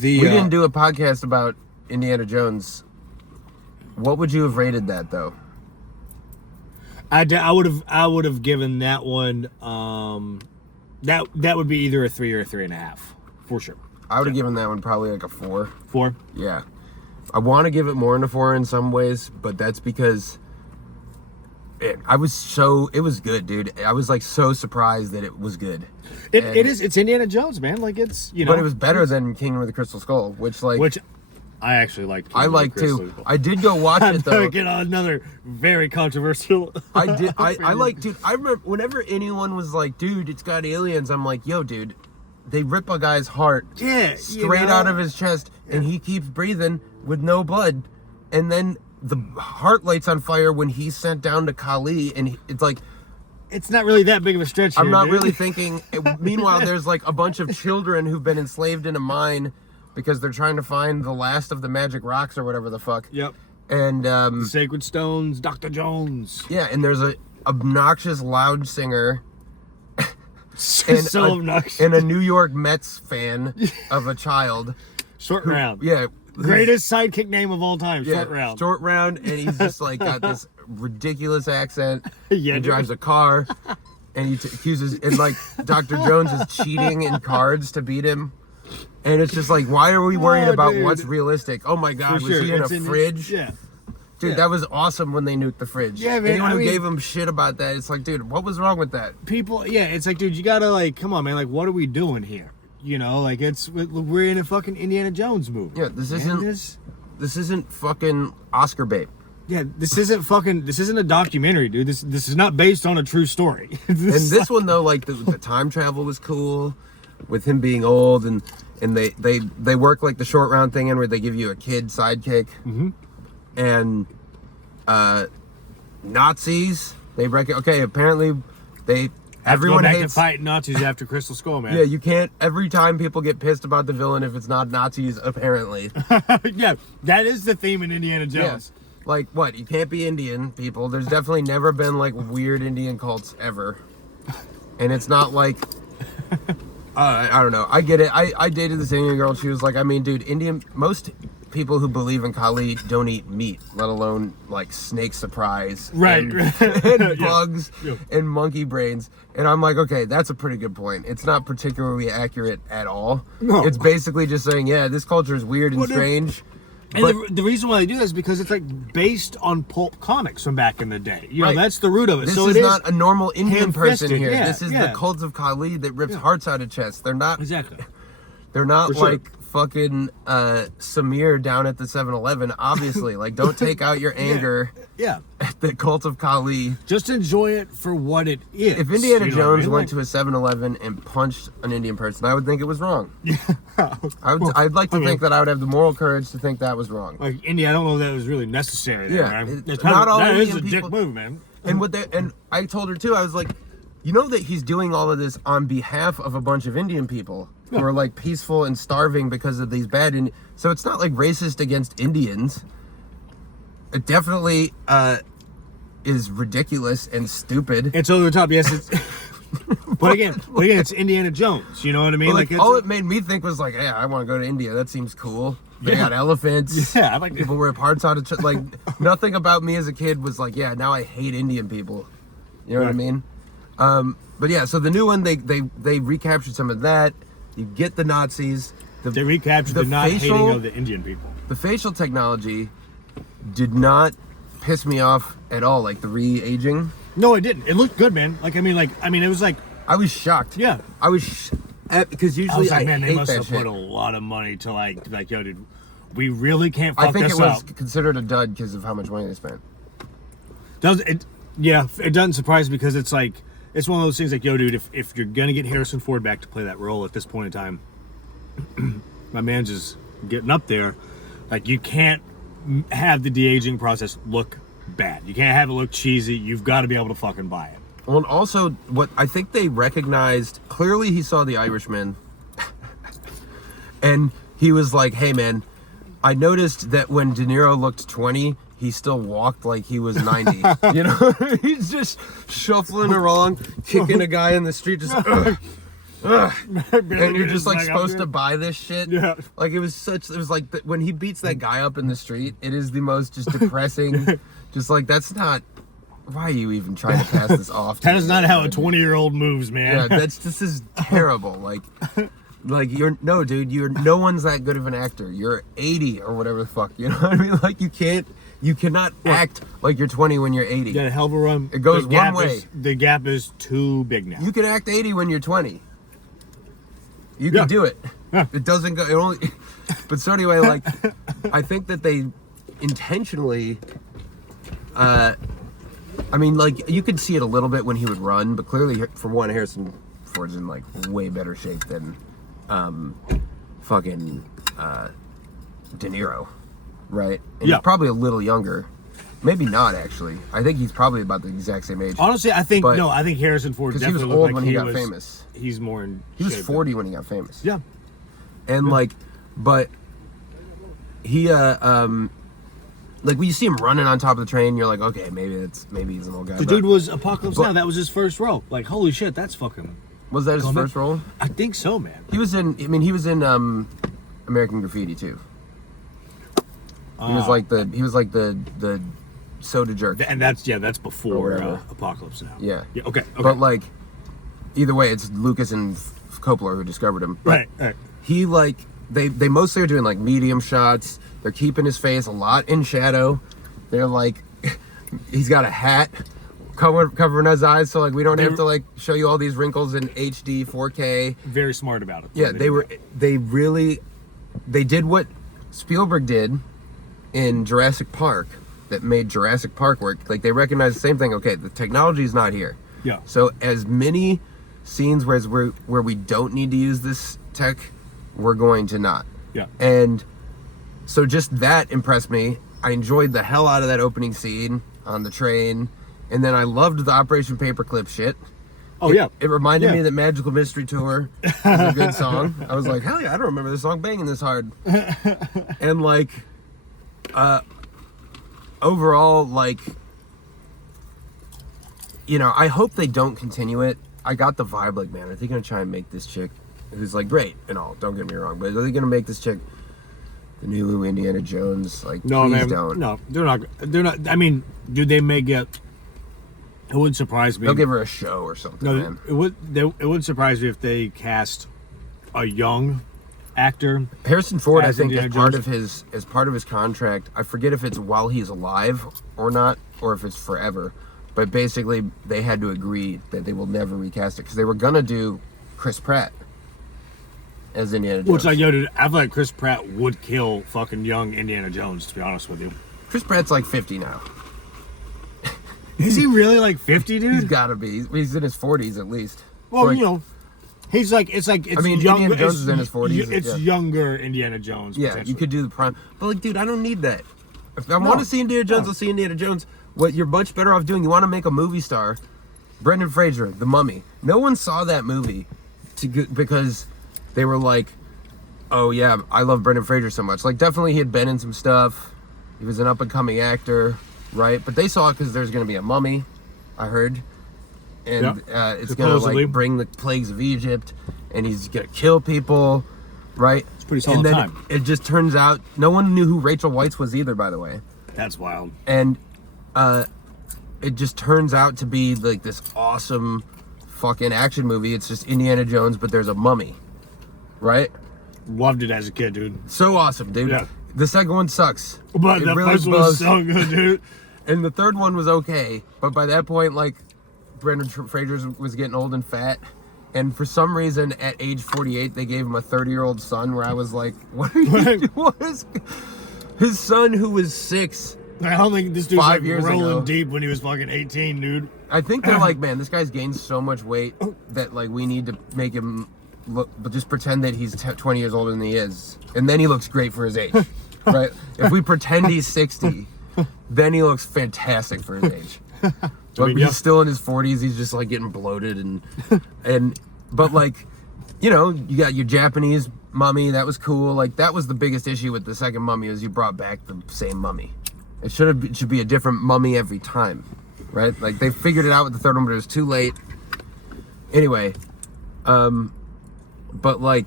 We didn't do a podcast about Indiana Jones. What would you have rated that though? I would have given that one. That would be either a 3 or a 3.5 for sure. I would have given that one probably like a 4. 4? Yeah. I want to give it more than a 4 in some ways, but that's because it was good, dude. I was like so surprised that it was good. It's Indiana Jones, man. Like it's, But it was better than Kingdom of the Crystal Skull, which I actually liked. I like too. I did go watch it though. Get another very controversial. I did. I like, dude. I remember whenever anyone was like, "Dude, it's got aliens," I'm like, "Yo, dude, they rip a guy's heart straight out of his chest, and he keeps breathing with no blood, and then the heart lights on fire when he's sent down to Kali, and it's like." It's not really that big of a stretch. I'm not really thinking. Meanwhile, there's like a bunch of children who've been enslaved in a mine because they're trying to find the last of the magic rocks or whatever the fuck. Yep. And the Sacred Stones, Dr. Jones. Yeah, and there's a obnoxious loud singer. Obnoxious. And a New York Mets fan of a child. Short Round. Yeah. Greatest sidekick name of all time, Short Round. Short Round, and he's just like got this ridiculous accent. Yeah, he drives a car, and he accuses, and like Dr. Jones is cheating in cards to beat him. And it's just like, why are we worried about what's realistic? Oh my God, was he in a fridge? Dude, that was awesome when they nuked the fridge. Yeah, man. Anyone who gave him shit about that, it's like, dude, what was wrong with that? People, it's like, dude, you gotta like, come on, man. Like, what are we doing here? You know, like we're in a fucking Indiana Jones movie. Yeah, this isn't fucking Oscar bait. Yeah, this isn't a documentary, dude. This is not based on a true story. And this one though, like the time travel was cool, with him being old, and they work like the Short Round thing in where they give you a kid sidekick, and Nazis. Apparently everyone hates fighting Nazis after Crystal Skull, man. Yeah, you can't. Every time people get pissed about the villain, if it's not Nazis, apparently. Yeah, that is the theme in Indiana Jones. Yeah. Like what? You can't be Indian, people. There's definitely never been like weird Indian cults ever, and it's not like. I don't know. I get it. I dated this Indian girl. She was like, I mean, dude, most people who believe in Kali don't eat meat, let alone like snake surprise, and bugs and monkey brains. And I'm like, okay, that's a pretty good point. It's not particularly accurate at all. No. It's basically just saying, yeah, this culture is weird and strange. And the reason why they do that is because it's like based on pulp comics from back in the day. You know, that's the root of it. This is not a normal Indian person here. This is the cult of Kali that rips hearts out of chests. They're not They're not like fucking Samir down at the 7-Eleven. Obviously, like don't take out your anger. At the cult of Kali. Just enjoy it for what it is. If Indiana Jones went to a 7-Eleven and punched an Indian person, I would think it was wrong. I'd like to think that I would have the moral courage to think that was wrong. Like India, I don't know if that was really necessary. That is a dick move, man. And I told her too. I was like, you know that he's doing all of this on behalf of a bunch of Indian people who are like peaceful and starving because of these bad. So it's not like racist against Indians. It definitely is ridiculous and stupid. It's over the top, yes. But again, it's Indiana Jones. You know what I mean? Like all it made me think was like, yeah, I want to go to India. That seems cool. They got elephants. Yeah, I like people rip hearts out of like nothing about me as a kid was like, yeah, now I hate Indian people. You know what I mean? But yeah, so the new one they recaptured some of that. You get the Nazis. They recaptured the not hating of the Indian people. The facial technology did not piss me off at all, like the re-aging. No, it didn't. It looked good, man. It was like I was shocked. Yeah, I was because usually I was like, man, they must have put a lot of money to like, yo, dude, we really can't fuck this up. I think it was considered a dud because of how much money they spent. It doesn't surprise me because it's like it's one of those things like, yo, dude, if you're gonna get Harrison Ford back to play that role at this point in time, my man's just getting up there. Like you can't have the de-aging process look bad. You can't have it look cheesy. You've got to be able to fucking buy it. Well, and also, what I think they recognized, clearly he saw The Irishman, and he was like, hey, man, I noticed that when De Niro looked 20, he still walked like he was 90. You know? He's just shuffling around, kicking a guy in the street, just... ugh. Barely And you're get just his like leg up supposed there. to buy this shit. Yeah. Like it was like when he beats that guy up in the street, it is the most just depressing. Just like that's not. Why are you even trying to pass this off? That to is me? not how a 20-year-old moves, man. Yeah, this is terrible. Like no one's that good of an actor. You're 80 or whatever the fuck. You know what I mean? Like you cannot act like you're 20 when you're 80. You got a hell of a run. It goes The gap one way. The gap is too big now. You can act 80 when you're 20. You can Yeah. do it. Yeah. It doesn't go. It only. But so anyway, like, I think that they intentionally. I mean, like you could see it a little bit when he would run, but clearly, for one, Harrison Ford's in like way better shape than, fucking, De Niro, right? And Yeah. he's probably a little younger. Maybe not actually. I think he's probably about the exact same age. Honestly, I think But- I think Harrison Ford Because he was definitely old looked when like he got was, famous. He's more in. He was shape 40 when he got famous. Yeah. And like, but he like when you see him running on top of the train, you're like, okay, maybe he's an old guy. The But dude was Apocalypse but- Now. That was his first role. Like, holy shit, that's fucking. was that his Comment? first role? I think so, man. He was in. I mean, he was in American Graffiti too. He was like the soda jerk. And that's Or before whatever. Apocalypse Now. Yeah. Okay. But like, either way, it's Lucas and Coppola who discovered him. But Right. he like they mostly are doing like medium shots. They're keeping his face a lot in shadow. They're like, he's got a hat covering his eyes, so like we don't have to like show you all these wrinkles in HD 4K. Very smart about it. Yeah, they did what Spielberg did in Jurassic Park that made Jurassic Park work. Like they recognized the same thing. Okay, the technology is not here. Yeah. So as many scenes where we don't need to use this tech, we're going to not. Yeah. And so just that impressed me. I enjoyed the hell out of that opening scene on the train. And then I loved the Operation Paperclip shit. Oh yeah. It reminded Yeah. me that Magical Mystery Tour is a good song. I was like, hell yeah, I don't remember this song banging this hard. And like, overall, like, you know, I hope they don't continue it. I got the vibe, like, man, are they gonna try and make this chick, who's like great and all, don't get me wrong, but are they gonna make this chick the new Indiana Jones? Like, No, please man. don't. No, they're not. They're not. I mean, dude, they may get. It wouldn't surprise me. They'll give her a show or something, No, man. it wouldn't surprise me if they cast a young actor. Harrison Ford, I As think, Indiana as part of his contract, I forget if it's while he's alive or not, or if it's forever. But basically, they had to agree that they will never recast it because they were gonna do Chris Pratt as Indiana Jones. Which, like, yo, dude, I feel like Chris Pratt would kill fucking young Indiana Jones. To be honest with you, Chris Pratt's like 50 now. is he really like 50, dude? He's gotta be. He's in his 40s at least. Well, Like, you know, he's like it's like it's. I mean, young, Indiana Jones it's- is in his 40s, It's yeah. younger Indiana Jones. yeah, you potentially. could do the prime. But like, dude, I don't need that. If I want to see Indiana Jones, I'll see Indiana Jones. What you're much better off doing, you want to make a movie star. Brendan Fraser, The Mummy. No one saw that movie because they were like, oh yeah, I love Brendan Fraser so much. Like, definitely he had been in some stuff. He was an up-and-coming actor, right? But they saw it because there's going to be a mummy, I heard. And it's going to Supposedly. like bring the plagues of Egypt, and he's going to kill people, right? It's pretty solid And then time. it just turns out, no one knew who Rachel Weisz was either, by the way. That's wild. And it just turns out to be like this awesome fucking action movie. It's just Indiana Jones, but there's a mummy, right? Loved it as a kid, dude. So awesome, dude. Yeah. The second one sucks. But It that really first one blows. was so good, dude. And the third one was okay, but by that point, like, Brendan Fraser was getting old and fat. And for some reason, at age 48, they gave him a 30-year-old son. Where I was like, "What are you doing?" What is his son, who was 6? I don't think this dude's 5 like years rolling ago. deep when he was fucking 18, dude. I think they're like, man, this guy's gained so much weight that like we need to make him look, but just pretend that he's 20 years older than he is, and then he looks great for his age, right? If we pretend he's 60, then he looks fantastic for his age. But mean, he's yeah. still in his 40s. He's just like getting bloated but like, you know, you got your Japanese mummy. That was cool. Like, that was the biggest issue with the second mummy, is you brought back the same mummy. It should be a different mummy every time, right? Like, they figured it out with the third one, but it was too late. Anyway, but like,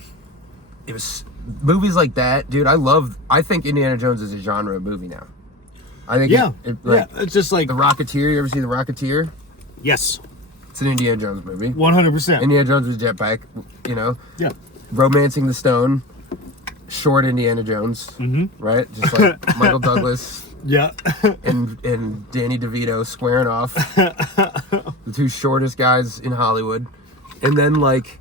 it was movies like that, dude. I think Indiana Jones is a genre movie now. I think it's just like The Rocketeer. You ever see The Rocketeer? yes, It's an Indiana Jones movie. 100%. Indiana Jones with jetpack, you know. Yeah. Romancing the Stone, short Indiana Jones, right? Just like Michael Douglas Yeah. and Danny DeVito squaring off, the two shortest guys in Hollywood, and then like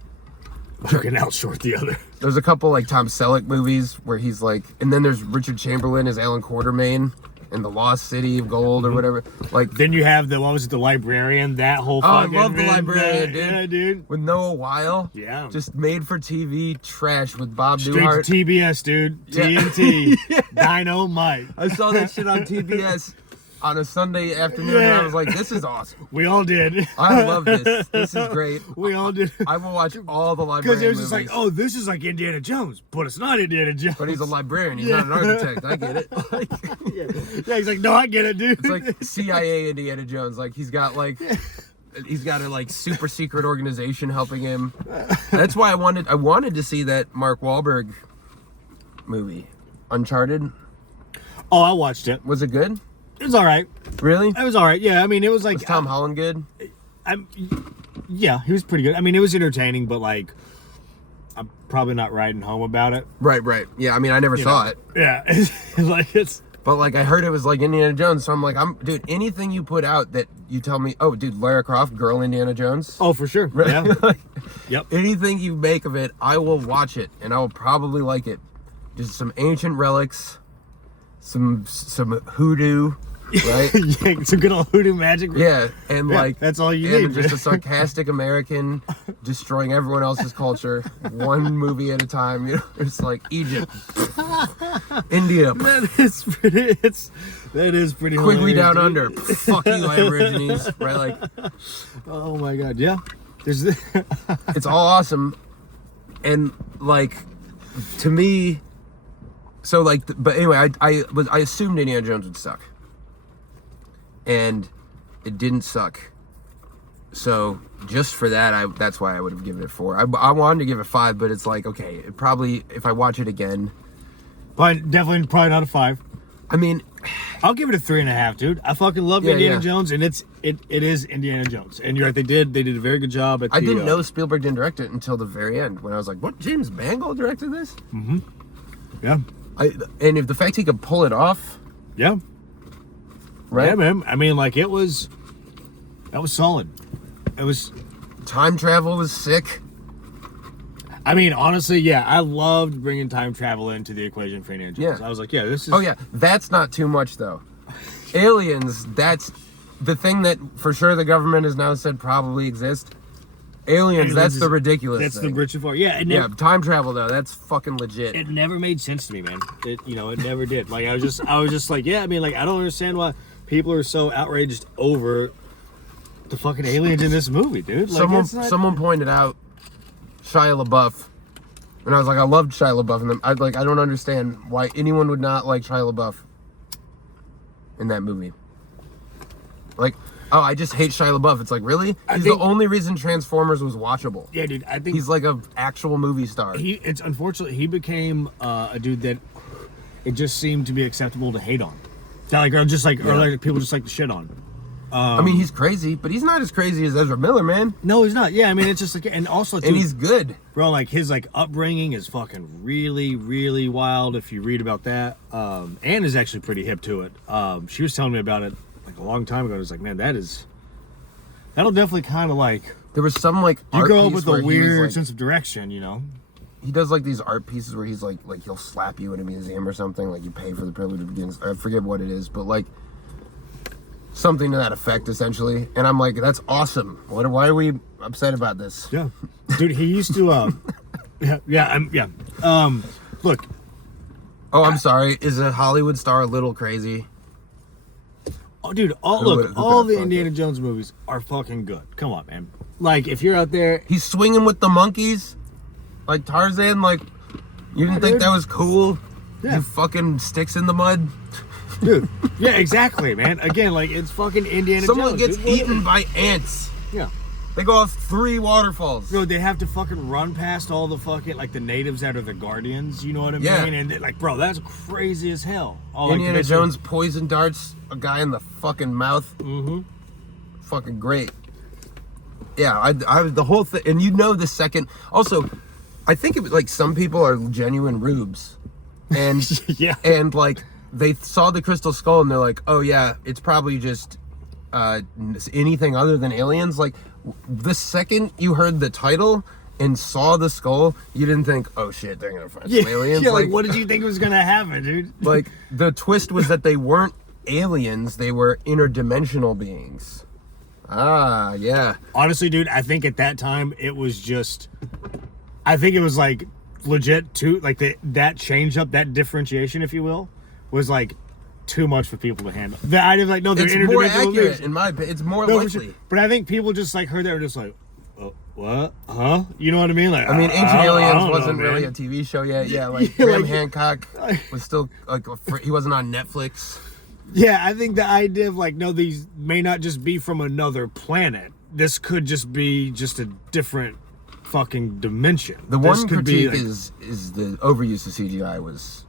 You can outshort the other. there's a couple like Tom Selleck movies where he's like, and then there's Richard Chamberlain as Alan Quartermain in The Lost City of Gold or whatever. Like, Then you have the what was it, the librarian? That whole. oh, I fucking love The Librarian, dude. Yeah, dude. With Noah Weil. Yeah. Just made for TV trash with Bob Straight Newhart. to TBS, dude. Yeah. TNT. Dynamite. I saw that shit on TBS on a Sunday afternoon, and I was like, this is awesome. We all did. I love this. This is great. We all did. I will watch all the Librarian Because it was movies. just like, oh, this is like Indiana Jones, but it's not Indiana Jones. But he's a librarian. He's not an architect. I get it. Like, Yeah, he's like, no, I get it, dude. it's like CIA Indiana Jones. Like he's got a like super secret organization helping him. That's why I wanted to see that Mark Wahlberg movie, Uncharted. Oh, I watched it. Was it good? It was all right. Really? It was all right. Yeah, I mean, it was like Was Tom Holland good? yeah, he was pretty good. I mean, it was entertaining, but like, I'm probably not riding home about it. Right. Yeah. I mean, I never saw it, Yeah, it's but like I heard it was like Indiana Jones. So I'm like, dude. Anything you put out that you tell me, oh, dude, Lara Croft, girl, Indiana Jones. oh for sure. Yeah. Yep. Anything you make of it, I will watch it, and I will probably like it. Just some ancient relics, some hoodoo, right? Yeah, some good old hoodoo magic. Yeah, and Yeah, like that's all you and need, just man. a sarcastic American destroying everyone else's culture, one movie at a time. You know, it's like Egypt, India, That is pretty. Quigley hilarious, Down dude. Under, fuck you Aborigines, right? Like Oh my god, yeah. There's it's all awesome, and like to me. So like, but anyway, I assumed Indiana Jones would suck, and it didn't suck. So just for that, that's why I would have given it 4. I wanted to give it 5, but it's like, okay, it probably if I watch it again, but definitely probably not a 5. I mean, I'll give it a 3.5, dude. I fucking love Yeah, Indiana yeah. Jones, and it is Indiana Jones. And you're right, they did a very good job at I didn't know Spielberg didn't direct it until the very end when I was like, what? James Mangold directed this? Yeah. And if the fact he could pull it off, Yeah. right? Yeah, man. I mean, like that was solid. It was. Time travel was sick. I mean, honestly, yeah, I loved bringing time travel into the equation for Indiana Jones. Yeah. I was like, yeah, this is. Oh yeah, that's not too much though. Aliens, that's the thing that for sure the government has now said probably exists. Aliens, that's the ridiculous That's thing. the bridge too far. Yeah, Yeah, time travel though, that's fucking legit. it never made sense to me, man. It never did. Like I was just like, yeah, I mean, like I don't understand why people are so outraged over the fucking aliens in this movie, dude. Like someone pointed out Shia LaBeouf, and I was like, I loved Shia LaBeouf, and I don't understand why anyone would not like Shia LaBeouf in that movie. Like, oh, I just hate Shia LaBeouf. It's like, really? He's the only reason Transformers was watchable. Yeah, dude. I think He's like an actual movie star. it's unfortunately he became a dude that it just seemed to be acceptable to hate on. That like or just like or like people just like to shit on. I mean, he's crazy, but he's not as crazy as Ezra Miller, man. No, he's not. Yeah, I mean it's just like and also too, And he's good. bro, like his like upbringing is fucking really, really wild if you read about that. Anne is actually pretty hip to it. She was telling me about it like a long time ago. It was like, man, that'll definitely kind of like There was some like you art grow up piece with where a he was, weird like- sense of direction, you know. He does like these art pieces where he's like he'll slap you in a museum or something. Like you pay for the privilege of being. I forget what it is, but like something to that effect, essentially. And I'm like, that's awesome. Why are we upset about this? Yeah, dude, he used to. Yeah. Look, Oh, I'm sorry. Is a Hollywood star a little crazy? oh, dude, Who all could the have Indiana Jones movies are fucking good. Come on, man. Like, if you're out there, He's swinging with the monkeys, like Tarzan. Like you didn't think dude. that was cool? Yeah. You fucking sticks in the mud. dude. Yeah, exactly, man. Again, like it's fucking Indiana Someone Jones. gets dude. eaten by ants. Yeah. They go off 3 waterfalls. Bro, they have to fucking run past all the fucking, like, the natives that are the guardians, you know what I Yeah. mean? And, like, bro, that's crazy as hell. Oh, Indiana Jones poison darts a guy in the fucking mouth. Mm-hmm. Fucking great. Yeah, I the whole thing, and you know the second. Also, I think it was like some people are genuine rubes, and Yeah. and like they saw the crystal skull and they're like, oh yeah, it's probably just anything other than aliens. Like the second you heard the title and saw the skull, you didn't think, oh shit, they're gonna find some aliens. Yeah, like, what did you think was gonna happen, dude? Like the twist was that they weren't aliens; they were interdimensional beings. Ah, yeah. Honestly, dude, I think at that time it was just, I think it was like legit too, like that change up, that differentiation, if you will, was like too much for people to handle. The idea of like, no, they're It's more interdimensional accurate, beings. in my opinion. It's more No, for likely. sure. But I think people just like heard that, were just like, oh, what? Huh? You know what I mean? Like, I mean, Ancient I Aliens don't wasn't know, really man. a TV show yet. Yeah, like Yeah, Graham like- Hancock was still like he wasn't on Netflix. Yeah, I think the idea of like, no, these may not just be from another planet. This could just be just a different fucking dimension. The This one could be, critique like, is the overuse of CGI was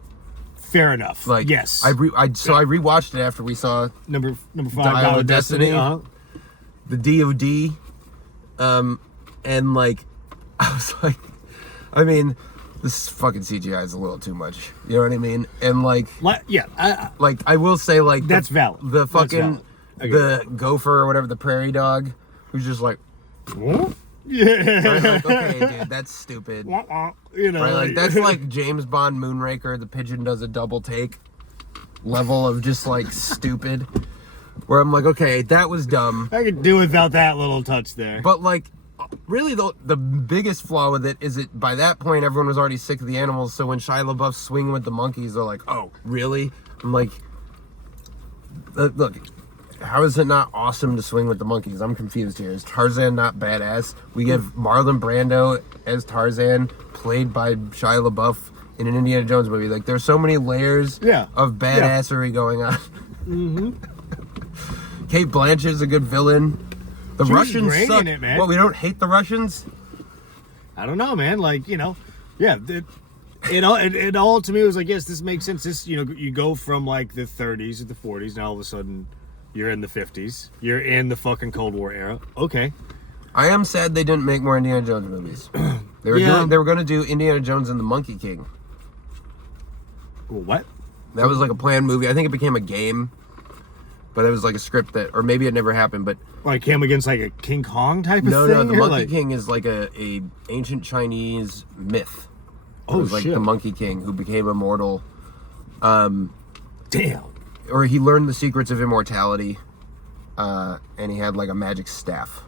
fair enough. like yes, I rewatched it after we saw number 5, Dial of Destiny. Uh-huh. the DOD, and like I was like, I mean, this fucking CGI is a little too much. You know what I mean? And like Yeah, like I will say like That's valid. The That's fucking valid. the gopher or whatever, the prairie dog, who's just like, yeah, right, like, okay, dude, that's stupid. you know, Right, like that's like James Bond Moonraker, the pigeon does a double take level of just like stupid. Where I'm like, okay, that was dumb. I could do without that little touch there. But like really the biggest flaw with it is it by that point everyone was already sick of the animals, so when Shia LaBeouf's swinging with the monkeys, they're like, oh, really? I'm like, look, how is it not awesome to swing with the monkeys? I'm confused here. Is Tarzan not badass? We give Marlon Brando as Tarzan, played by Shia LaBeouf in an Indiana Jones movie. Like, there's so many layers of badassery going on. Mm-hmm. Kate Blanchett's a good villain. The She was Russians great suck. in it, man. What, we don't hate the Russians? I don't know, man. Like, you know, yeah. It all to me was like, yes, this makes sense. This, you know, you go from like the 30s to the 40s, now all of a sudden you're in the 50s. You're in the fucking Cold War era. Okay. I am sad they didn't make more Indiana Jones movies. They were going to do Indiana Jones and the Monkey King. Well, what? That was like a planned movie. I think it became a game, but it was like a script that, or maybe it never happened. But Like him against like a King Kong type of no, thing? the Or, Monkey like, King is like a ancient Chinese myth. It was like shit. the Monkey King who became immortal, Damn. or he learned the secrets of immortality, and he had like a magic staff.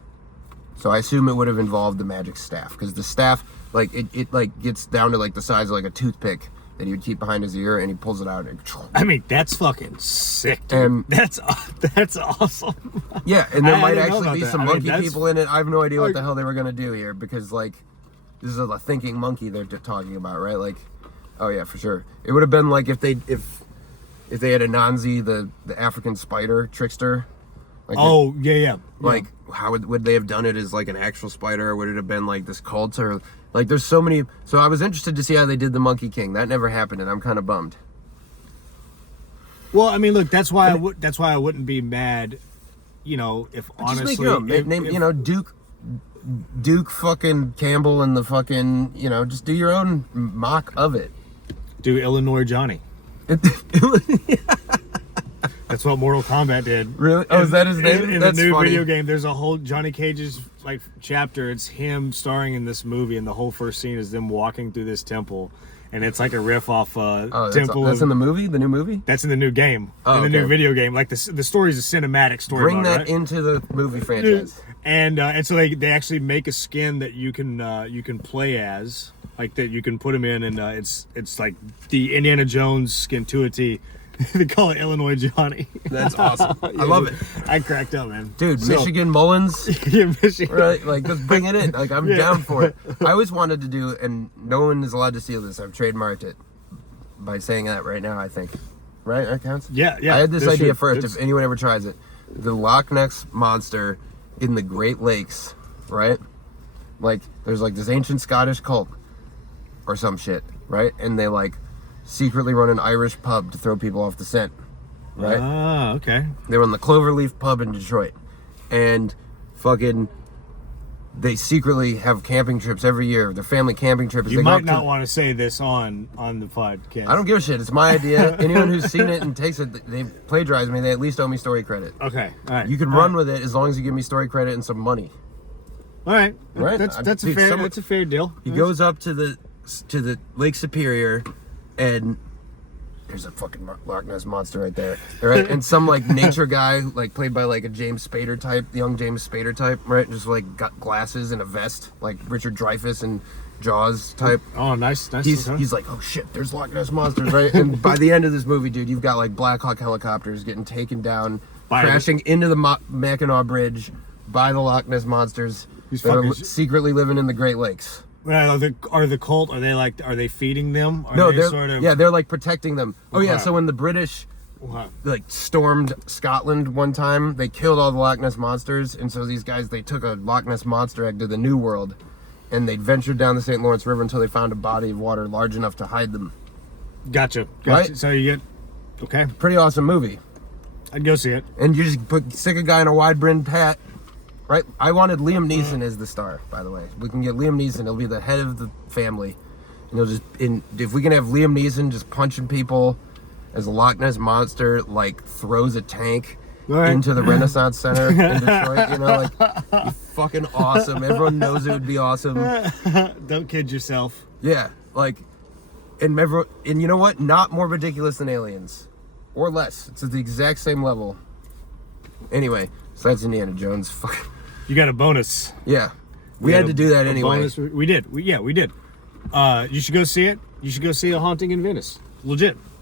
So I assume it would have involved the magic staff, because the staff, like it like gets down to like the size of like a toothpick that he would keep behind his ear, and he pulls it out and I mean, that's fucking sick, dude. And- That's awesome. yeah, and there I might didn't know actually about be that. some I mean, monkey that's- people in it. I have no idea what like- the hell they were gonna do here, because like this is a thinking monkey they're talking about, right? Like, oh yeah, for sure. It would have been like if they had Anansi, the African spider trickster. Like Oh, yeah. like how would they have done it as like an actual spider, or would it have been like this cult, or like there's so many. So I was interested to see how they did the Monkey King. That never happened, and I'm kind of bummed. Well, I mean, look, that's why I wouldn't be mad, you know, if honestly, Just make your own name, you know, Duke fucking Campbell and the fucking, you know, just do your own mock of it. do Illinois Johnny. That's what Mortal Kombat did. Really? Oh, is that his name? In That's the new funny. video game, there's a whole Johnny Cage's like chapter. It's him starring in this movie, and the whole first scene is them walking through this temple, and it's like a riff off Oh, Temple. that's of, in the movie, the new movie. That's in the new game, Oh, in the new okay. video game. Like the story is a cinematic story. Bring mode, that right? into the movie franchise. And so they actually make a skin that you can play as, like that you can put him in, and it's like the Indiana Jones skin to a T. They call it Illinois Johnny. That's awesome. I love it, I cracked up, man. dude. So- Michigan Mullins, Yeah, Michigan. right? Like, just bring it in. Like, I'm down for it. I always wanted to do, and no one is allowed to steal this. I've trademarked it by saying that right now. I think, right? That counts. Yeah. I had this idea should- first. it's- If anyone ever tries it, the Loch Ness monster in the Great Lakes right? Like, there's like this ancient Scottish cult or some shit, right? And they like secretly run an Irish pub to throw people off the scent, right? Ah, okay. They run the Cloverleaf pub in Detroit, and fucking they secretly have camping trips every year. Their family camping trip is You they go might up not to, want to say this on the podcast. I don't give a shit. It's my idea. Anyone who's seen it and takes it, they plagiarize me. They at least owe me story credit. Okay, all right. You can run with it as long as you give me story credit and some money. All right, Right? That's Dude, that's a fair deal. He goes up to the Lake Superior, and there's a fucking Loch Ness monster right there. Right? And some like nature guy, like played by like a James Spader type, the young James Spader type, right? Just like got glasses and a vest, like Richard Dreyfuss and Jaws type. Oh, nice. He's like, oh shit, there's Loch Ness monsters, right? And by the end of this movie, dude, you've got like Black Hawk helicopters getting taken down, crashing into the Mackinac Bridge by the Loch Ness monsters These that are fuckers- secretly living in the Great Lakes. Are the cult? Are they feeding them? No, they they're sort of. yeah, they're like protecting them. Oh yeah, Okay. so when the British Wow. like stormed Scotland one time, they killed all the Loch Ness monsters, and so these guys, they took a Loch Ness monster egg to the New World, and they ventured down the St. Lawrence River until they found a body of water large enough to hide them. Gotcha. Right? So you get. Okay, Pretty awesome movie. I'd go see it. And you just stick a guy in a wide brimmed hat, right? I wanted Liam Neeson as the star, by the way. We can get Liam Neeson. He'll be the head of the family, and he'll just if we can have Liam Neeson just punching people as a Loch Ness monster, like throws a tank Right. into the Renaissance Center in Detroit, you know, like be fucking awesome. Everyone knows it would be awesome. Don't kid yourself. Yeah, like, and you know what? Not more ridiculous than Aliens, or less. It's at the exact same level. Anyway, so that's Indiana Jones. Fuck. You got a bonus. Yeah, we had to do that anyway. Bonus. We did. We did. You should go see it. You should go see A Haunting in Venice. Legit.